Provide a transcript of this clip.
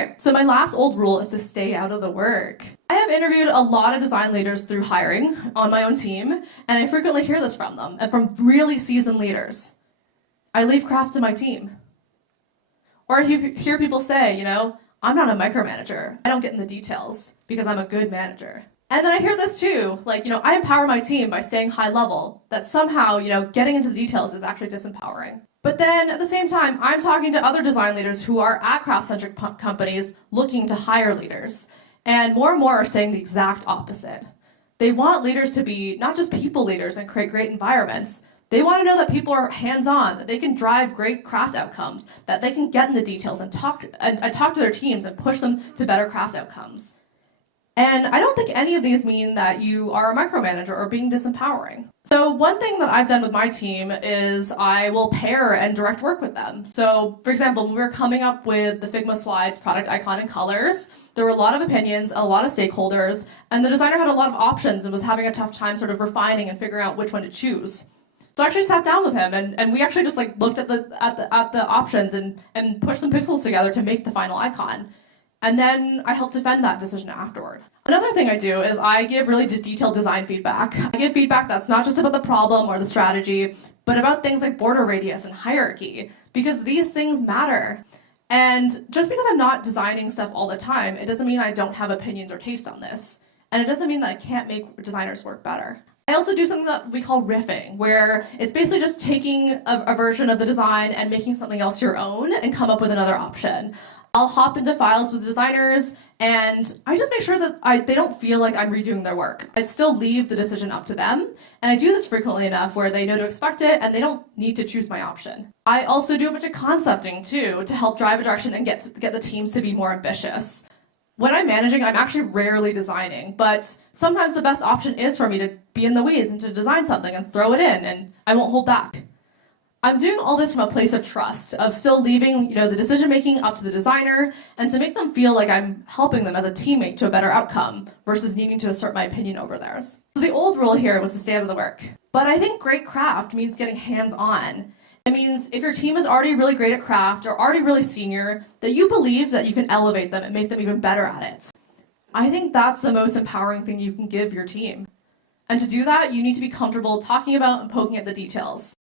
Okay, so my last old rule is to stay out of the work. I have interviewed a lot of design leaders through hiring on my own team, and I frequently hear this from them, and from really seasoned leaders. I leave craft to my team. Or I hear people say, I'm not a micromanager. I don't get in the details because I'm a good manager. And then I hear this too, I empower my team by staying high level, that somehow, getting into the details is actually disempowering. But then at the same time, I'm talking to other design leaders who are at craft-centric companies looking to hire leaders. And more are saying the exact opposite. They want leaders to be not just people leaders and create great environments. They want to know that people are hands-on, that they can drive great craft outcomes, that they can get in the details and talk to their teams and push them to better craft outcomes. And I don't think any of these mean that you are a micromanager or being disempowering. So one thing that I've done with my team is I will pair and direct work with them. So for example, when we were coming up with the Figma Slides product icon and colors, there were a lot of opinions, a lot of stakeholders, and the designer had a lot of options and was having a tough time sort of refining and figuring out which one to choose. So I actually sat down with him and we actually just looked at the options and pushed some pixels together to make the final icon. And then I help defend that decision afterward. Another thing I do is I give really detailed design feedback. I give feedback that's not just about the problem or the strategy, but about things like border radius and hierarchy, because these things matter. And just because I'm not designing stuff all the time, it doesn't mean I don't have opinions or taste on this. And it doesn't mean that I can't make designers work better. I also do something that we call riffing, where it's basically just taking a version of the design and making something else your own and come up with another option. I'll hop into files with designers, and I just make sure that they don't feel like I'm redoing their work. I'd still leave the decision up to them, and I do this frequently enough where they know to expect it and they don't need to choose my option. I also do a bunch of concepting too to help drive a direction and get the teams to be more ambitious. When I'm managing, I'm actually rarely designing, but sometimes the best option is for me to be in the weeds and to design something and throw it in, and I won't hold back. I'm doing all this from a place of trust, of still leaving the decision-making up to the designer, and to make them feel like I'm helping them as a teammate to a better outcome, versus needing to assert my opinion over theirs. So the old rule here was to stay out of the work. But I think great craft means getting hands-on. It means if your team is already really great at craft or already really senior, that you believe that you can elevate them and make them even better at it. I think that's the most empowering thing you can give your team. And to do that, you need to be comfortable talking about and poking at the details.